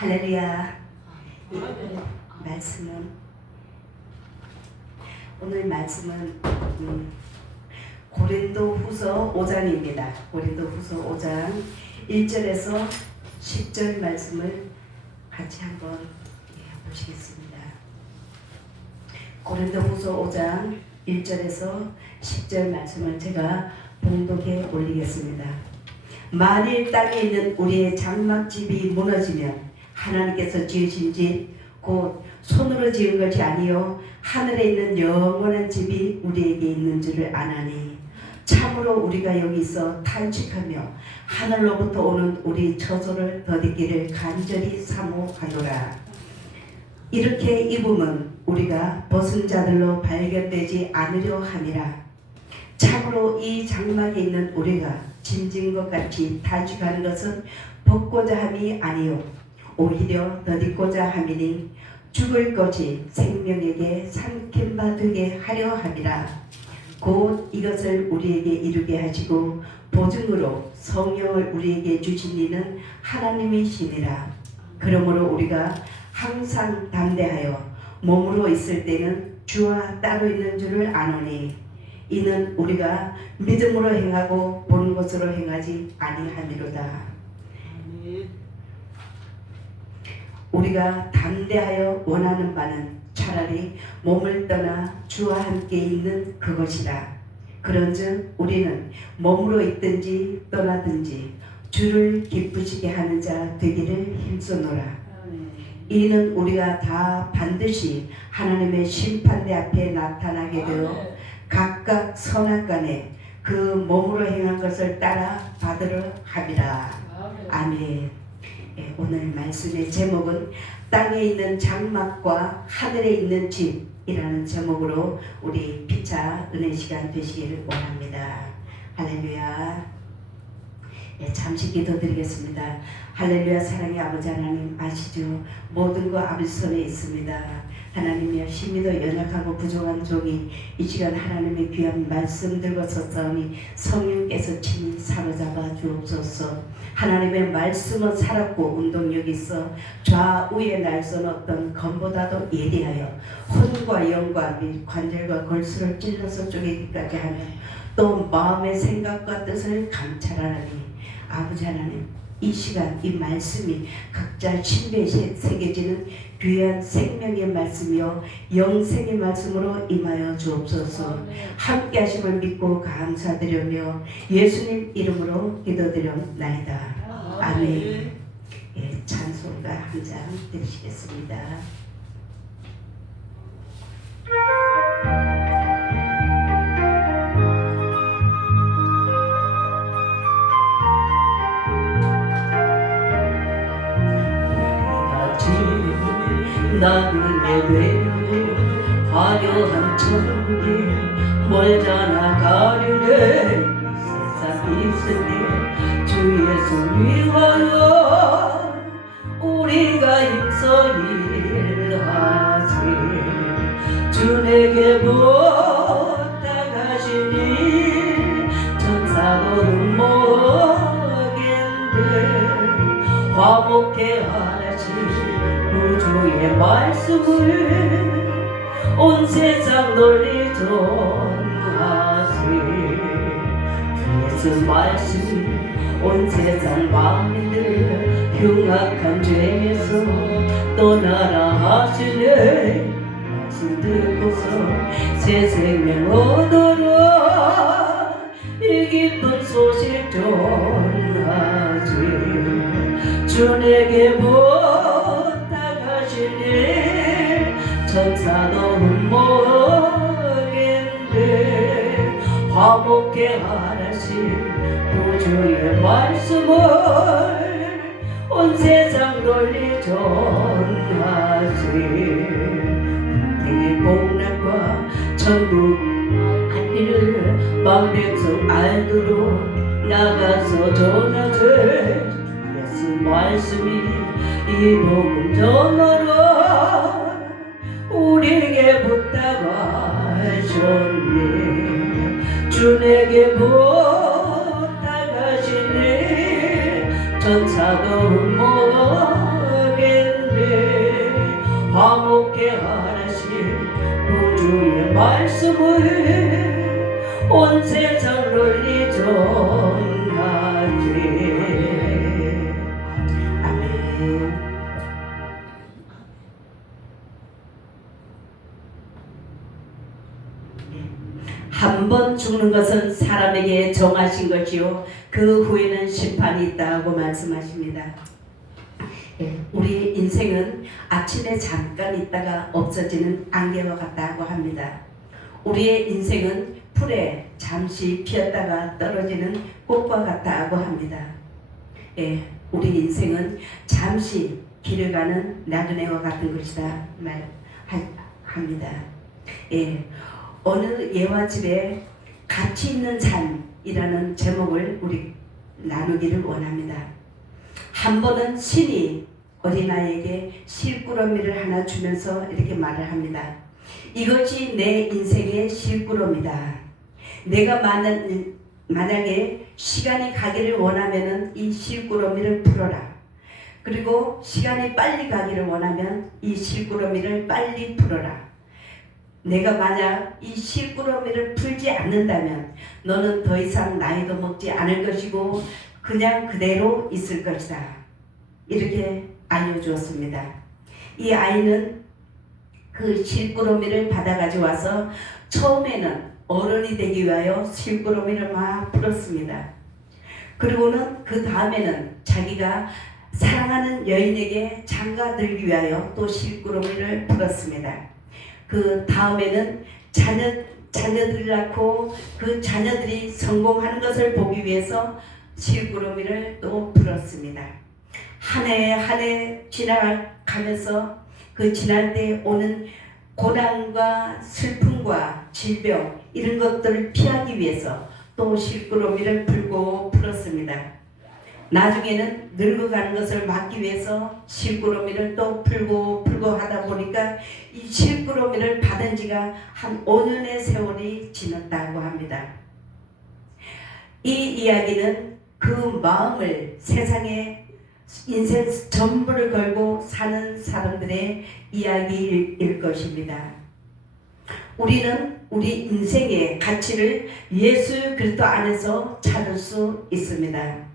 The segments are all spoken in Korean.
할렐루야. 오늘 말씀은 고린도 후서 5장입니다. 고린도 후서 5장 1절에서 10절 말씀을 같이 한번 보시겠습니다. 고린도 후서 5장 1절에서 10절 말씀을 제가 봉독해 올리겠습니다. 만일 땅에 있는 우리의 장막집이 무너지면 하나님께서 지으신 집 곧 손으로 지은 것이 아니요 하늘에 있는 영원한 집이 우리에게 있는 줄을 아나니 참으로 우리가 여기서 탄식하며 하늘로부터 오는 우리 처소를 더디기를 간절히 사모하노라. 이렇게 입음은 우리가 벗은 자들로 발견되지 않으려 함이라. 참으로 이 장막에 있는 우리가 짐진 것 같이 탄식하는 것은 벗고자 함이 아니요 오히려 더디고자 함이니 죽을 것이 생명에게 삼킴바 되게 하려 함이라. 곧 이것을 우리에게 이루게 하시고 보증으로 성령을 우리에게 주신 이는 하나님이시니라. 그러므로 우리가 항상 담대하여 몸으로 있을 때는 주와 따로 있는 줄을 아노니 이는 우리가 믿음으로 행하고 보는 것으로 행하지 아니함이로다. 우리가 담대하여 원하는 바는 차라리 몸을 떠나 주와 함께 있는 그것이라. 그런즉 우리는 몸으로 있든지 떠나든지 주를 기쁘시게 하는 자 되기를 힘쓰노라. 이는 우리가 다 반드시 하나님의 심판대 앞에 나타나게 되어 각각 선악간에 그 몸으로 행한 것을 따라 받으러 함이라. 아멘. 오늘 말씀의 제목은 땅에 있는 장막과 하늘에 있는 집이라는 제목으로 우리 피차 은혜 시간 되시기를 원합니다. 할렐루야. 잠시 기도드리겠습니다. 할렐루야. 사랑의 아버지 하나님 아시죠? 모든 거 아버지 손에 있습니다. 하나님이여 힘이도 연약하고 부족한 종이 이 시간 하나님의 귀한 말씀 들고 섰사오니 성령께서 친히 사로잡아 주옵소서. 하나님의 말씀은 살았고 운동력이 있어 좌우에 날선 어떤 검보다도 예리하여 혼과 영과 및 관절과 골수를 찔러서 쪼개기까지 하며 또 마음의 생각과 뜻을 감찰하나니 아버지 하나님 이 시간 이 말씀이 각자 신배에 새겨지는 귀한 생명의 말씀이요 영생의 말씀으로 임하여 주옵소서. 함께 하심을 믿고 감사드리며 예수님 이름으로 기도드렸나이다. 아멘. 찬송가 한 장 드리시겠습니다. 나그네 되고 화려한 천국에 멀잖아 가려네 세상 있으니 주 예수 위하여 우리가 힘써 일하세. 주 내게 부탁하시니 천사도 못겠네. 화목해 하시 주의 말씀을 온 세상 널리 전하세. 주 예수 말씀이 온 세상 만민들 흉악한 죄에서 떠나라 하시네. 말씀 듣고서 새 생명 얻어라. 이 기쁜 소식 전하지. 주 내게 천사도 흠모겠네. 화목해 하라시 구주의 말씀을 온 세상 널리 전하시. 풍성의 복락과 천국 안리를 만백성 알도록 나가서 전하되 예수 말씀이 이 복음 전하라. 우리에게 부탁하셨네. 주 내게 부탁하시네. 천사도 못겠네. 화목해 하나씩 구주의 말씀을 온 세상 널리 전하지. 아멘. 한 번 죽는 것은 사람에게 정하신 것이요 그 후에는 심판이 있다고 말씀하십니다. 우리 인생은 아침에 잠깐 있다가 없어지는 안개와 같다고 합니다. 우리의 인생은 풀에 잠시 피었다가 떨어지는 꽃과 같다고 합니다. 우리 인생은 잠시 길을 가는 나그네와 같은 것이다 말합니다. 어느 예화 집에 가치 있는 삶이라는 제목을 우리 나누기를 원합니다. 한 번은 신이 어린아이에게 실꾸러미를 하나 주면서 이렇게 말을 합니다. 이것이 내 인생의 실꾸러미다. 내가 만약에 시간이 가기를 원하면 이 실꾸러미를 풀어라. 그리고 시간이 빨리 가기를 원하면 이 실꾸러미를 빨리 풀어라. 내가 만약 이 실꾸러미를 풀지 않는다면 너는 더 이상 나이도 먹지 않을 것이고 그냥 그대로 있을 것이다. 이렇게 알려주었습니다. 이 아이는 그 실꾸러미를 받아가지고 와서 처음에는 어른이 되기 위하여 실꾸러미를 막 풀었습니다. 그리고는 그 다음에는 자기가 사랑하는 여인에게 장가들기 위하여 또 실꾸러미를 풀었습니다. 그 다음에는 자녀들을 낳고 그 자녀들이 성공하는 것을 보기 위해서 실꾸러미를 또 풀었습니다. 한 해 한 해 지나가면서 그 지날 때 오는 고난과 슬픔과 질병 이런 것들을 피하기 위해서 또 실꾸러미를 풀었습니다. 나중에는 늙어가는 것을 막기 위해서 실꾸러미를 또 풀고 하다 보니까 이 실꾸러미를 받은 지가 한 5년의 세월이 지났다고 합니다. 이 이야기는 그 마음을 세상에 인생 전부를 걸고 사는 사람들의 이야기일 것입니다. 우리는 우리 인생의 가치를 예수 그리스도 안에서 찾을 수 있습니다.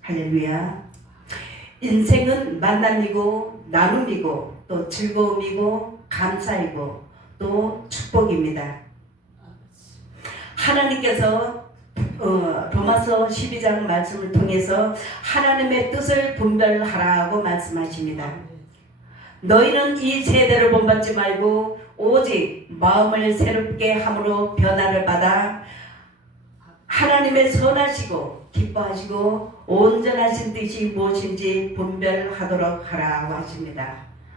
할렐루야. 인생은 만남이고 나눔이고 또 즐거움이고 감사이고 또 축복입니다. 하나님께서 로마서 12장 말씀을 통해서 하나님의 뜻을 분별하라고 말씀하십니다. 너희는 이 세대를 본받지 말고 오직 마음을 새롭게 함으로 변화를 받아 하나님의 선하시고 기뻐하시고 온전하신 뜻이 무엇인지 분별하도록 하라고 하십니다.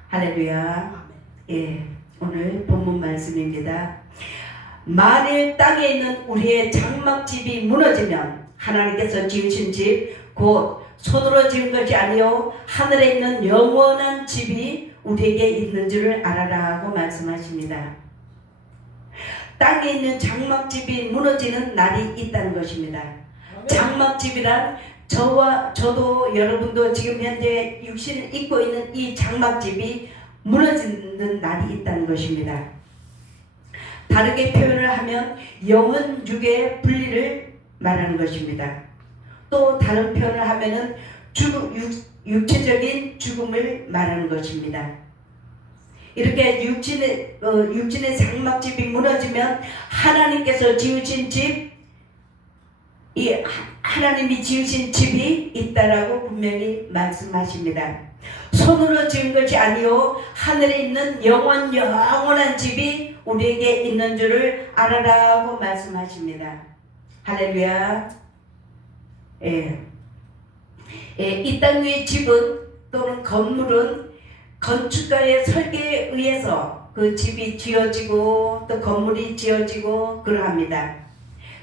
할렐루야. 오늘 본문 말씀입니다. 만일 땅에 있는 우리의 장막집이 무너지면 하나님께서 지으신 집 곧 손으로 지은 것이 아니요 하늘에 있는 영원한 집이 우리에게 있는 줄을 알아라고 말씀하십니다. 땅에 있는 장막집이 무너지는 날이 있다는 것입니다. 장막집이란 저도 여러분도 지금 현재 육신을 입고 있는 이 장막집이 무너지는 날이 있다는 것입니다. 다르게 표현을 하면 영혼 육의 분리를 말하는 것입니다. 또 다른 표현을 하면은 육체적인 죽음을 말하는 것입니다. 이렇게 육신의 장막집이 무너지면 하나님께서 지으신 집, 이 하나님이 지으신 집이 있다라고 분명히 말씀하십니다. 손으로 지은 것이 아니요 하늘에 있는 영원한 집이 우리에게 있는 줄을 알아라고 말씀하십니다. 할렐루야. 이 땅 위의 집은 또는 건물은 건축가의 설계에 의해서 그 집이 지어지고 또 건물이 지어지고 그러합니다.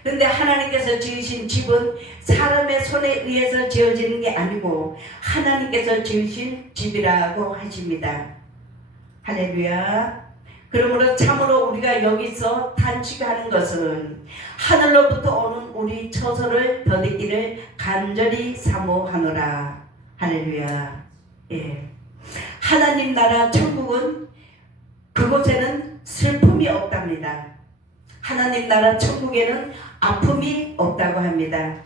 그런데 하나님께서 지으신 집은 사람의 손에 의해서 지어지는 게 아니고 하나님께서 지으신 집이라고 하십니다. 할렐루야. 그러므로 참으로 우리가 여기서 단식하는 것은 하늘로부터 오는 우리 처소를 더디기를 간절히 사모하노라. 할렐루야. 하나님 나라 천국은 그곳에는 슬픔이 없답니다. 하나님 나라 천국에는 아픔이 없다고 합니다.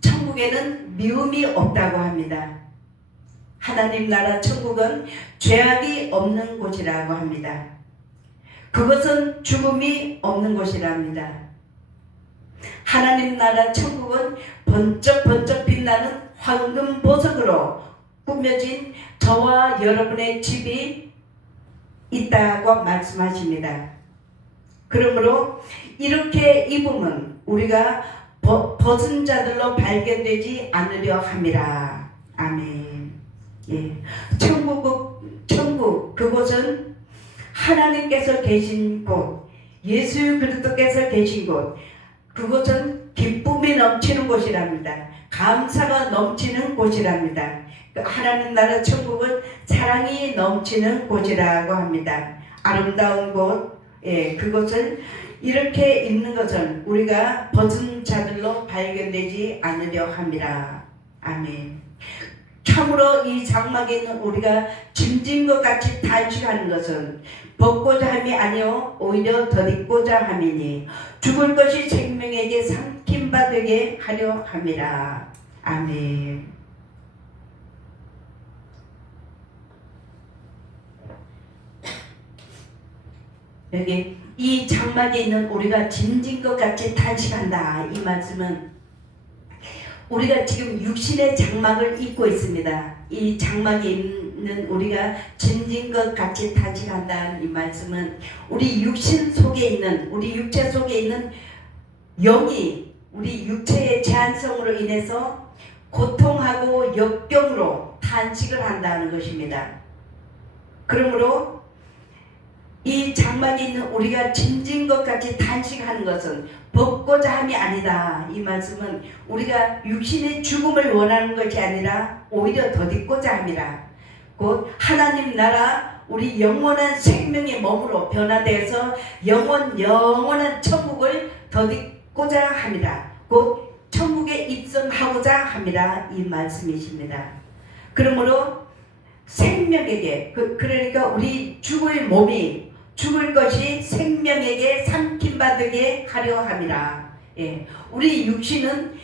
천국에는 미움이 없다고 합니다. 하나님 나라 천국은 죄악이 없는 곳이라고 합니다. 그것은 죽음이 없는 곳이랍니다. 하나님 나라 천국은 번쩍번쩍 빛나는 황금 보석으로 꾸며진 저와 여러분의 집이 있다고 말씀하십니다. 그러므로 이렇게 입으면 우리가 벗은 자들로 발견되지 않으려 함이라. 아멘. 예. 천국 그곳은 하나님께서 계신 곳, 예수 그리스도께서 계신 곳, 그곳은 기쁨이 넘치는 곳이랍니다. 감사가 넘치는 곳이랍니다. 하나님 나라 천국은 사랑이 넘치는 곳이라고 합니다. 아름다운 곳, 예, 그곳을 이렇게 입는 것은 우리가 벗은 자들로 발견되지 않으려 함이라. 아멘. 참으로 이 장막에 있는 우리가 짐진 것 같이 단식하는 것은 벗고자 함이 아니요 오히려 덧입고자 함이니 죽을 것이 생명에게 삼킴 받게 하려 함이라. 아멘. 여기 이 장막에 있는 우리가 짐진 것 같이 탄식한다. 이 말씀은 우리가 지금 육신의 장막을 입고 있습니다. 이 장막에 있는 우리가 짐진 것 같이 탄식한다는 이 말씀은 우리 육신 속에 있는, 우리 육체 속에 있는 영이 우리 육체의 제한성으로 인해서 고통하고 역경으로 탄식을 한다는 것입니다. 그러므로 이 장막에 있는 우리가 짐진 것 같이 탄식하는 것은 벗고자 함이 아니다. 이 말씀은 우리가 육신의 죽음을 원하는 것이 아니라 오히려 덧입고자 함이라. 곧 하나님 나라 우리 영원한 생명의 몸으로 변화되어서 영원한 천국을 덧입고자 함이라. 곧 천국에 입성하고자 함이라. 이 말씀이십니다. 그러므로 생명에게 그러니까 우리 죽을 몸이 죽을 것이 생명에게 삼킴받게 하려 함이라. 예, 우리 육신은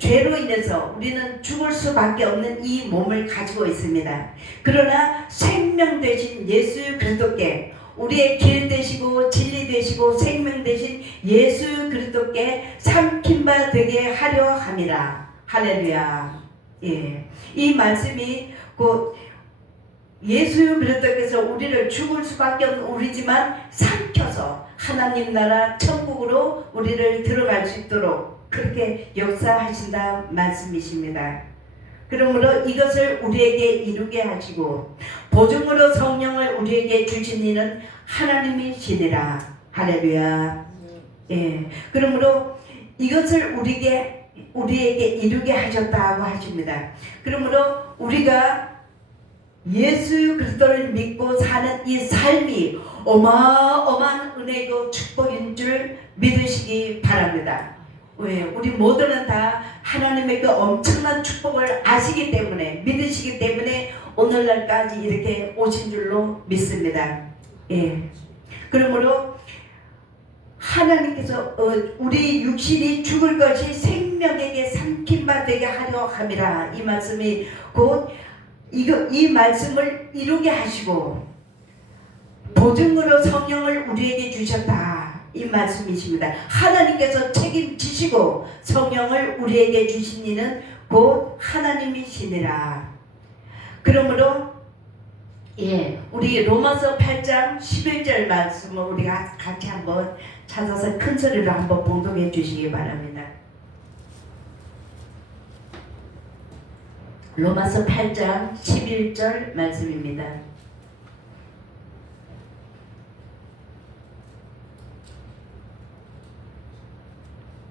죄로 인해서 우리는 죽을 수밖에 없는 이 몸을 가지고 있습니다. 그러나 생명 되신 예수 그리스도께 우리의 길 되시고 진리 되시고 생명 되신 예수 그리스도께 삼킴받게 하려 함이라. 할렐루야. 예, 이 말씀이 곧 예수 그리스도께서 우리를 죽을 수밖에 없는 우리지만 삼켜서 하나님 나라 천국으로 우리를 들어갈 수 있도록 그렇게 역사하신다 말씀이십니다. 그러므로 이것을 우리에게 이루게 하시고 보증으로 성령을 우리에게 주신 이는 하나님이시니라. 할렐루야. 예, 그러므로 이것을 우리에게 이루게 하셨다고 하십니다. 그러므로 우리가 예수 그리스도를 믿고 사는 이 삶이 어마어마한 은혜이고 축복인 줄 믿으시기 바랍니다. 왜? 우리 모두는 다 하나님의 그 엄청난 축복을 아시기 때문에 믿으시기 때문에 오늘날까지 이렇게 오신 줄로 믿습니다. 예. 그러므로 하나님께서 우리 육신이 죽을 것이 생명에게 삼킴받게 하려 함이라. 이 말씀이 곧 이 말씀을 이루게 하시고 보증으로 성령을 우리에게 주셨다. 이 말씀이십니다. 하나님께서 책임지시고 성령을 우리에게 주신 이는 곧 하나님이시니라. 그러므로 예, 우리 로마서 8장 11절 말씀을 우리가 같이 한번 찾아서 큰 소리로 한번 봉독해 주시기 바랍니다. 로마서 8장 11절 말씀입니다.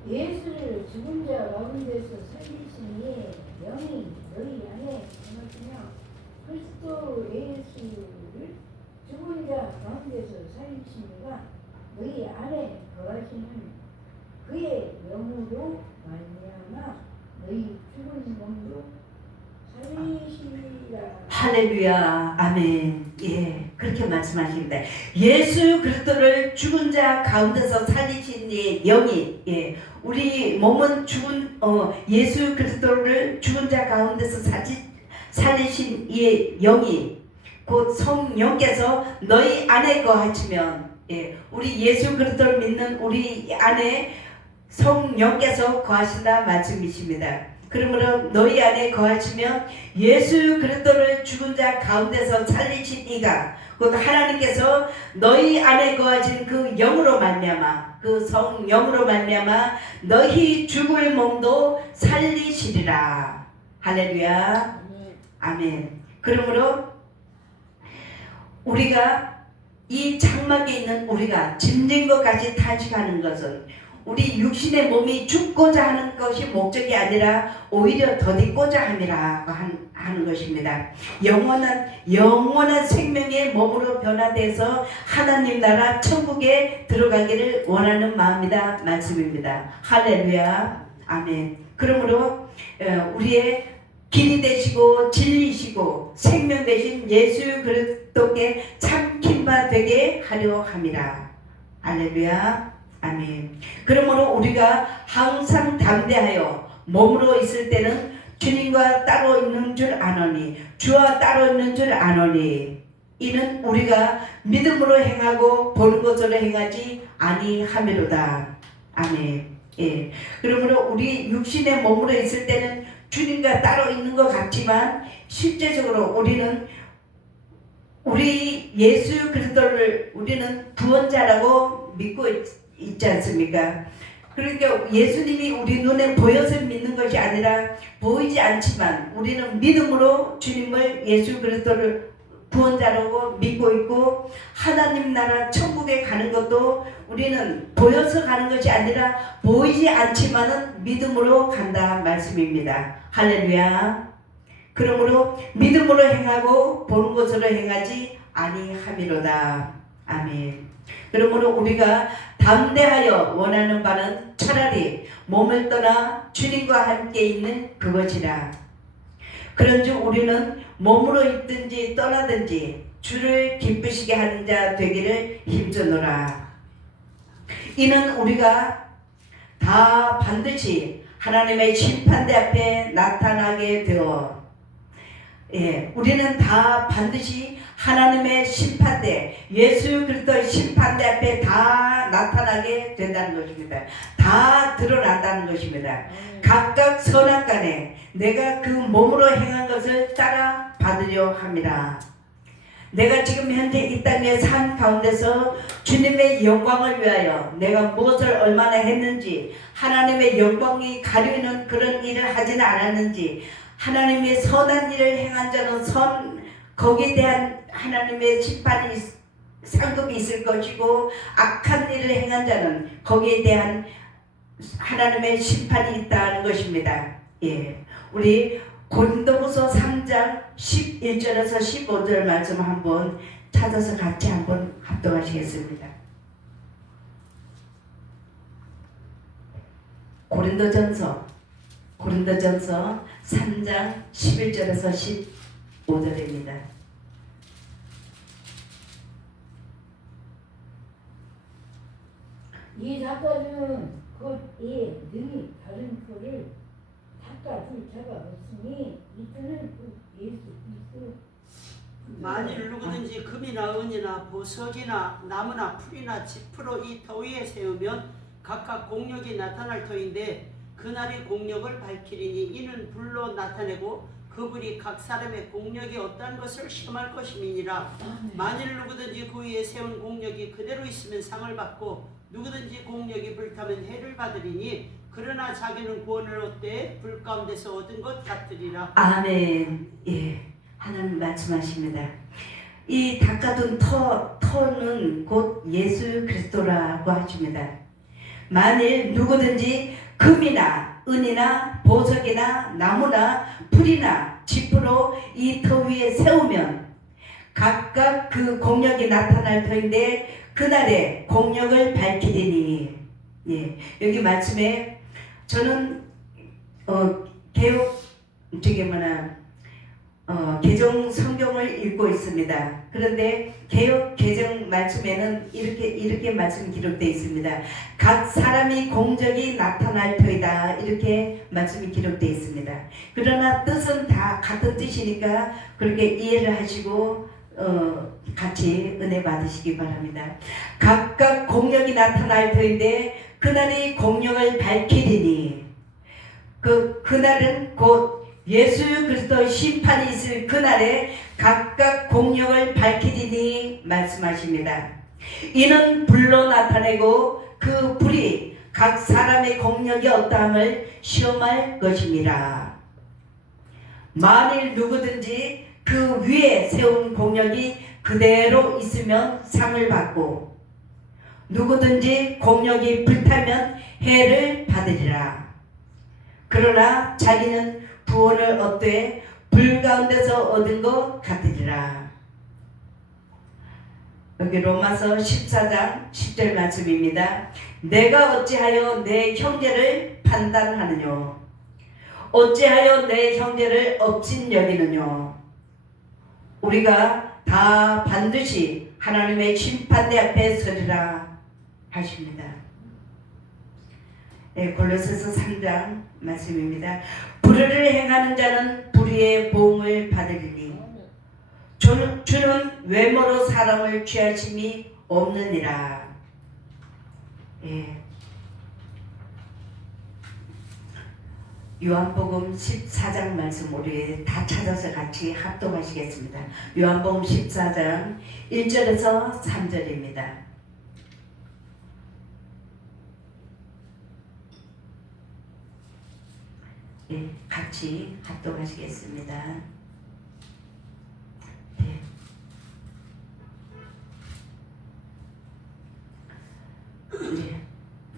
예수를 죽은 자 가운데서 살리시니 영이 너희 안에 거하시며 그리스도 예수를 죽은 자 가운데서 살리시니가 너희 안에 거하시는 그의 영으로 말미암아 너희 죽은 몸도 살리시리라. 할렐루야. 아멘. 예, 그렇게 말씀하십니다. 예수 그리스도를 죽은 자 가운데서 살리신 이의 영이, 예, 우리 몸은 죽은 예수 그리스도를 죽은 자 가운데서 살리신 이의 영이 곧 성령께서 너희 안에 거하시면, 예, 우리 예수 그리스도를 믿는 우리 안에 성령께서 거하신다 말씀이십니다. 그러므로 너희 안에 거하시면 예수 그리스도를 죽은 자 가운데서 살리신 이가 곧 하나님께서 너희 안에 거하신 그 영으로 말미암아, 그 성령으로 말미암아 너희 죽을 몸도 살리시리라. 할렐루야. 아멘. 그러므로 우리가 이 장막에 있는 우리가 짐진 것 같이 탄식하는 것은 우리 육신의 몸이 죽고자 하는 것이 목적이 아니라 오히려 더디고자 함이라고 하는 것입니다. 영원한 생명의 몸으로 변화돼서 하나님 나라 천국에 들어가기를 원하는 마음이다 말씀입니다. 할렐루야. 아멘. 그러므로 우리의 길이 되시고 진리시고 생명 되신 예수 그리스도께 참긴 바 되게 하려 함이라. 할렐루야. 아멘. 그러므로 우리가 항상 담대하여 몸으로 있을 때는 주님과 따로 있는 줄 아노니, 주와 따로 있는 줄 아노니, 이는 우리가 믿음으로 행하고 보는 것으로 행하지 아니함이로다. 아멘. 예. 그러므로 우리 육신의 몸으로 있을 때는 주님과 따로 있는 것 같지만 실제적으로 우리는 우리 예수 그리스도를 우리는 구원자라고 믿고 있지 않습니까? 그러니까 예수님이 우리 눈에 보여서 믿는 것이 아니라 보이지 않지만 우리는 믿음으로 주님을 예수 그리스도를 구원자라고 믿고 있고, 하나님 나라 천국에 가는 것도 우리는 보여서 가는 것이 아니라 보이지 않지만은 믿음으로 간다 말씀입니다. 할렐루야. 그러므로 믿음으로 행하고 보는 것으로 행하지 아니함이로다. 아멘. 그러므로 우리가 담대하여 원하는 바는 차라리 몸을 떠나 주님과 함께 있는 그것이라. 그런즉 우리는 몸으로 있든지 떠나든지 주를 기쁘시게 하는 자 되기를 힘쓰노라. 이는 우리가 다 반드시 하나님의 심판대 앞에 나타나게 되어, 예, 우리는 다 반드시 하나님의 심판대, 예수 그리스도의 심판대 앞에 다 나타나게 된다는 것입니다. 다 드러난다는 것입니다. 각각 선악간에 내가 그 몸으로 행한 것을 따라 받으려 함이라. 내가 지금 현재 이 땅의 삶 가운데서 주님의 영광을 위하여 내가 무엇을 얼마나 했는지, 하나님의 영광이 가리는 그런 일을 하지는 않았는지, 하나님의 선한 일을 행한 자는 거기에 대한 하나님의 심판이 상급이 있을 것이고, 악한 일을 행한 자는 거기에 대한 하나님의 심판이 있다는 것입니다. 예, 우리 고린도후서 3장 11절에서 15절 말씀 한번 찾아서 같이 한번 합독하시겠습니다. 고린도전서 3장 11절에서 15절입니다. 이 닦아주는 것에 능히 다른 표를 닦아줄 자가 없으니 이들은 예수 그리스도. 만일 누구든지 금이나 은이나 보석이나 나무나 풀이나 지프로 이 터 위에 세우면 각각 공력이 나타날 터인데 그날이 공력을 밝히리니 이는 불로 나타내고 그 불이 각 사람의 공력이 어떠한 것을 시험할 것임이니라. 만일 누구든지 그 위에 세운 공력이 그대로 있으면 상을 받고 누구든지 공력이 불타면 해를 받으리니 그러나 자기는 구원을 얻되 불 가운데서 얻은 것 같으리라. 아멘. 예, 하나님 말씀하십니다. 이 닦아둔 터는 곧 예수 그리스도라고 하십니다. 만일 누구든지 금이나 은이나 보석이나 나무나 풀이나 지프로 이 터 위에 세우면 각각 그 공력이 나타날 터인데 그날에 공력을 밝히리니. 예, 여기 말씀에 저는 개혁 개정 성경을 읽고 있습니다. 그런데 개역 개정 말씀에는 이렇게 말씀 기록되어 있습니다. 각 사람이 공적이 나타날 터이다, 이렇게 말씀이 기록되어 있습니다. 그러나 뜻은 다 같은 뜻이니까 그렇게 이해를 하시고 같이 은혜 받으시기 바랍니다. 각각 공력이 나타날 터인데 그날이 공력을 밝히리니, 그날은 곧 예수 그리스도의 심판이 있을 그날에 각각 공력을 밝히리니 말씀하십니다. 이는 불로 나타내고 그 불이 각 사람의 공력이 어떠함을 시험할 것임이라. 만일 누구든지 그 위에 세운 공력이 그대로 있으면 상을 받고, 누구든지 공력이 불타면 해를 받으리라. 그러나 자기는 구원을 얻되 불 가운데서 얻은 것 같으리라. 여기 로마서 14장 10절 말씀입니다. 내가 어찌하여 내 형제를 판단하느뇨? 어찌하여 내 형제를 업신 여기느뇨? 우리가 다 반드시 하나님의 심판대 앞에 서리라 하십니다. 골로새서 3장 말씀입니다. 불의를 행하는 자는 불의의 보응을 받으리니 주는 외모로 사람을 취하심이 없느니라. 요한복음 14장 말씀 우리 다 찾아서 같이 합독하시겠습니다. 요한복음 14장 1절에서 3절입니다. 같이 합독하시겠습니다. 네.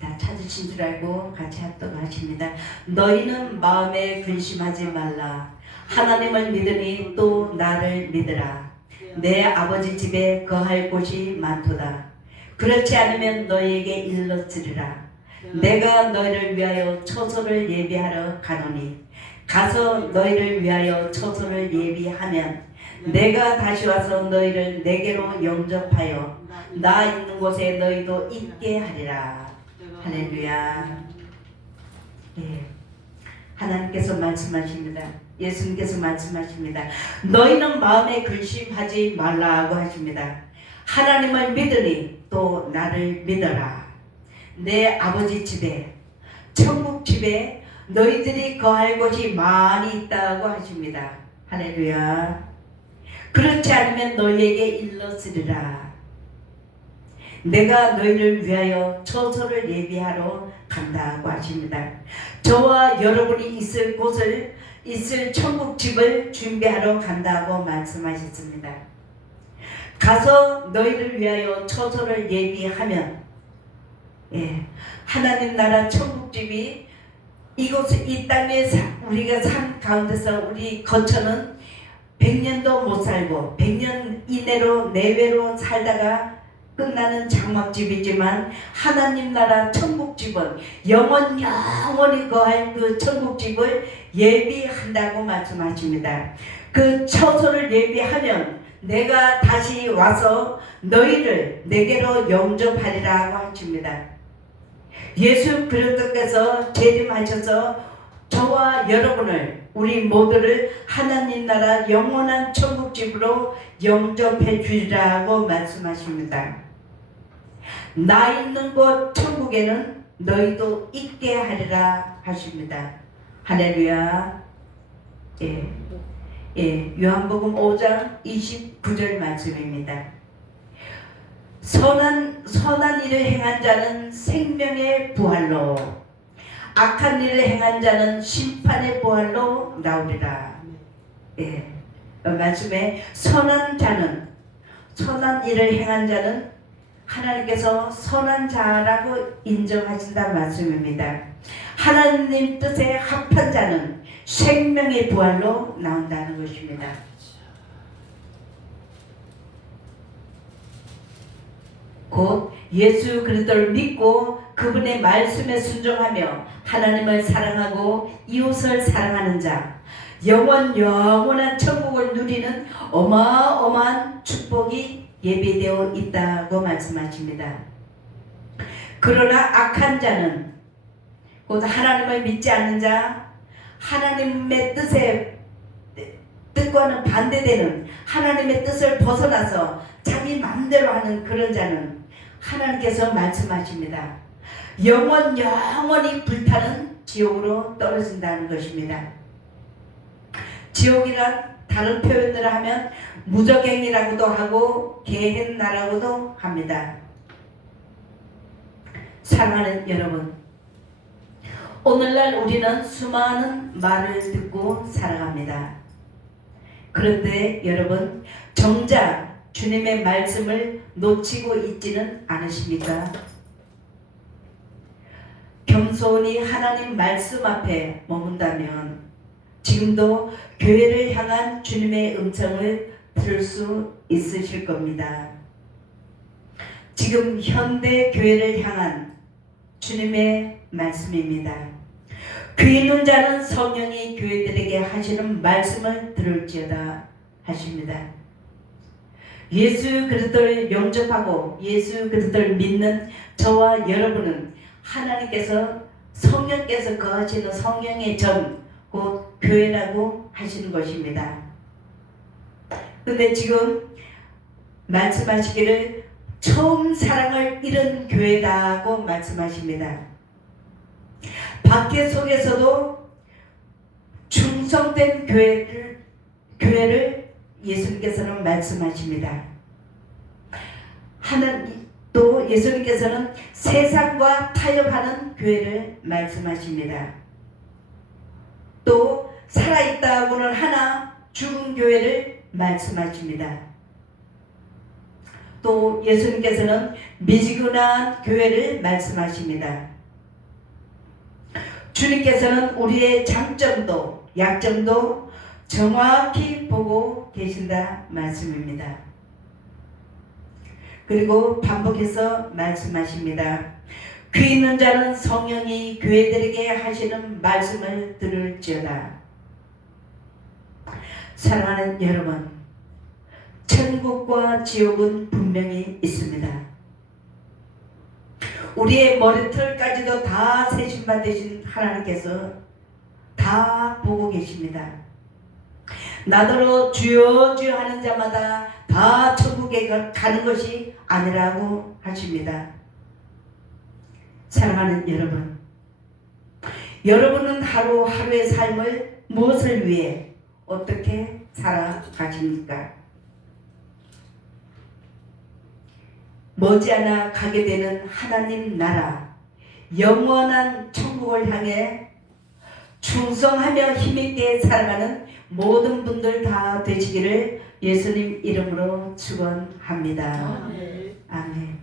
다 찾으신 줄 알고 같이 합독하십니다. 너희는 마음에 근심하지 말라. 하나님을 믿으니 또 나를 믿으라. 내 아버지 집에 거할 곳이 많도다. 그렇지 않으면 너희에게 일렀으리라. 내가 너희를 위하여 처소를 예비하러 가노니 가서 너희를 위하여 처소를 예비하면 내가 다시 와서 너희를 내게로 영접하여 나 있는 곳에 너희도 있게 하리라. 할렐루야. 하나님께서 말씀하십니다. 예수님께서 말씀하십니다. 너희는 마음에 근심하지 말라고 하십니다. 하나님을 믿으니 또 나를 믿어라. 내 아버지 집에, 천국 집에 너희들이 거할 곳이 많이 있다고 하십니다. 할렐루야. 그렇지 않으면 너희에게 일렀으리라. 내가 너희를 위하여 처소를 예비하러 간다고 하십니다. 저와 여러분이 있을 곳을, 있을 천국 집을 준비하러 간다고 말씀하셨습니다. 가서 너희를 위하여 처소를 예비하면, 하나님 나라 천국집이 이곳 이 땅에 우리가 산 가운데서 우리 거처는 100년도 못 살고 100년 이내로 내외로 살다가 끝나는 장막집이지만 하나님 나라 천국집은 영원히 거할 그 천국집을 예비한다고 말씀하십니다. 그 처소를 예비하면 내가 다시 와서 너희를 내게로 영접하리라고 하십니다. 예수 그리스도께서 재림하셔서 저와 여러분을, 우리 모두를 하나님 나라 영원한 천국집으로 영접해 주리라고 말씀하십니다. 나 있는 곳 천국에는 너희도 있게 하리라 하십니다. 할렐루야. 요한복음 5장 29절 말씀입니다. 선한 일을 행한 자는 생명의 부활로, 악한 일을 행한 자는 심판의 부활로 나오리라. 말씀에 선한 일을 행한 자는 하나님께서 선한 자라고 인정하신다는 말씀입니다. 하나님 뜻에 합한 자는 생명의 부활로 나온다는 것입니다. 곧 예수 그리스도를 믿고 그분의 말씀에 순종하며 하나님을 사랑하고 이웃을 사랑하는 자, 영원한 천국을 하시는 어마어마한 축복이 예비되어 있다고 말씀하십니다. 그러나 악한 자는, 곧 하나님을 믿지 않는 자, 하나님의 뜻과는 반대되는 하나님의 뜻을 벗어나서 자기 마음대로 하는 그런 자는 하나님께서 말씀하십니다. 영원히 불타는 지옥으로 떨어진다는 것입니다. 지옥이란 다른 표현으로 하면 무적행이라고도 하고 게헨나라고도 합니다. 사랑하는 여러분, 오늘날 우리는 수많은 말을 듣고 살아갑니다. 그런데 여러분, 정작 주님의 말씀을 놓치고 있지는 않으십니까? 겸손히 하나님 말씀 앞에 머문다면 지금도 교회를 향한 주님의 음성을 들을 수 있으실 겁니다. 지금 현대 교회를 향한 주님의 말씀입니다. 귀 있는 자는 성령이 교회들에게 하시는 말씀을 들을지어다 하십니다. 예수 그리스도를 영접하고 예수 그리스도를 믿는 저와 여러분은 하나님께서 성령께서 거하시는 성령의 전, 곧 교회라고 하시는 것입니다. 근데 지금 말씀하시기를 처음 사랑을 잃은 교회다고 말씀하십니다. 밖에 속에서도 충성된 교회를 예수님께서는 말씀하십니다. 또 예수님께서는 세상과 타협하는 교회를 말씀하십니다. 또 살아있다고는 하나 죽은 교회를 말씀하십니다. 또 예수님께서는 미지근한 교회를 말씀하십니다. 주님께서는 우리의 장점도 약점도 정확히 보고 계신다 말씀입니다. 그리고 반복해서 말씀하십니다. 귀 있는 자는 성령이 교회들에게 하시는 말씀을 들을지어다. 사랑하는 여러분, 천국과 지옥은 분명히 있습니다. 우리의 머리털까지도 다 세심받으신 하나님께서 다 보고 계십니다. 나더러 주여 주여 하는 자마다 다 천국에 가는 것이 아니라고 하십니다. 사랑하는 여러분, 여러분은 하루하루의 삶을 무엇을 위해 어떻게 살아가십니까? 머지않아 가게 되는 하나님 나라, 영원한 천국을 향해 충성하며 힘있게 살아가는 모든 분들 다 되시기를 예수님 이름으로 축원합니다. 아멘.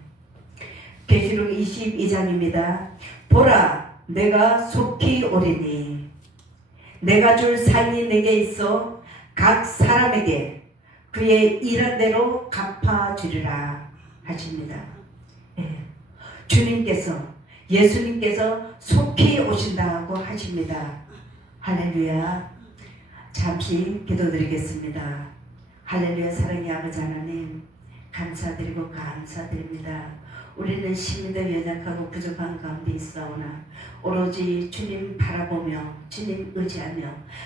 계시록 22장입니다. 보라, 내가 속히 오리니 내가 줄 상이 내게 있어 각 사람에게 그의 일한 대로 갚아주리라 하십니다. 예. 주님께서, 예수님께서 속히 오신다고 하십니다. 할렐루야. 잠시 기도드리겠습니다. 할렐루야. 사랑의 아버지 하나님, 감사드리고 감사드립니다. 우리는 심히도 연약하고 부족한 가운데 있사오나 오로지 주님 바라보며 주님 의지하며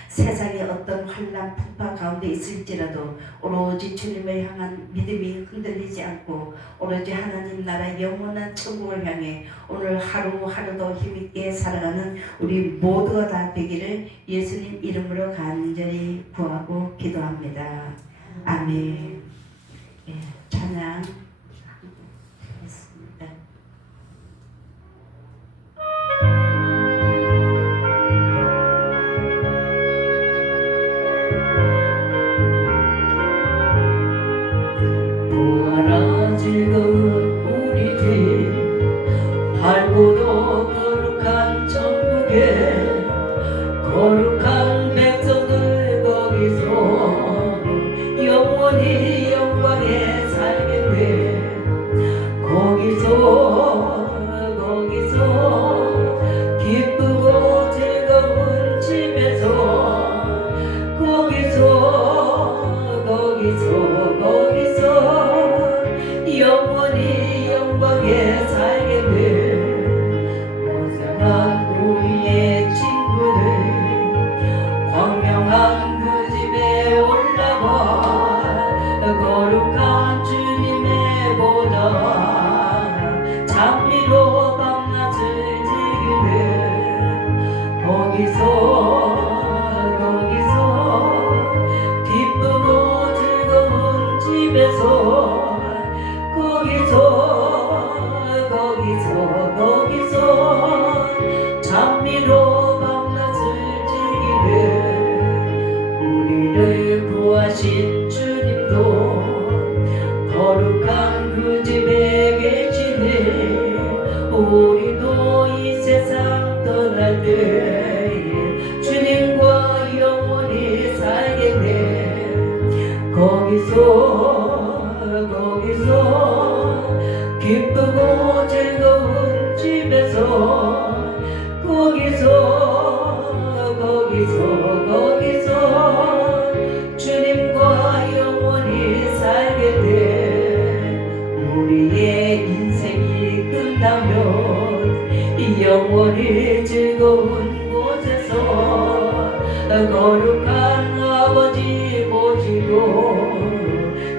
세상의 어떤 환난 풍파 가운데 있을지라도 오로지 주님을 향한 믿음이 흔들리지 않고 오로지 하나님 나라 영원한 천국을 향해 오늘 하루하루도 힘있게 살아가는 우리 모두가 다 되기를 예수님 이름으로 간절히 구하고 기도합니다. 아멘. 예, 찬양 즐거운 우리 집 밝고도 거룩한 천국에 거룩한 백성들 거기서 영원히 영광에 집에서 거기서 장미로 밤낮을 즐기는 우리를 구하신 주님도 거룩한 그 집에 계시네. 우리도 이 세상 떠날 때 주님과 영원히 살겠네. 거기서 기쁘고 즐거운 집에서 거기서 주님과 영원히 살게 돼. 우리의 인생이 끝나면 이 영원히 즐거운 곳에서 거룩한 아버지 모시고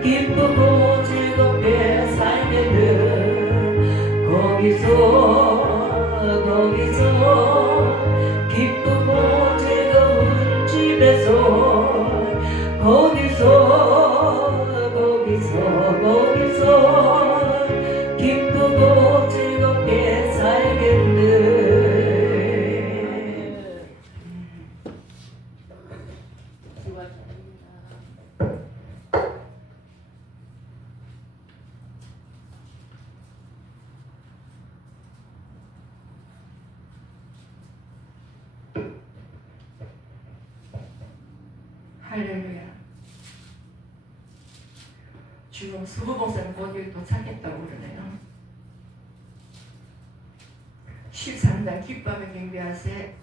기쁘고 즐겁게 살게 돼. 거기서 기쁘고 즐거운 집에서 거기서 기쁘고 즐겁게 살겠네. 할렐루야. 지금 수부봉사는 곧 여기 도착했다고 그러네요. 13달 기쁨의 경배하세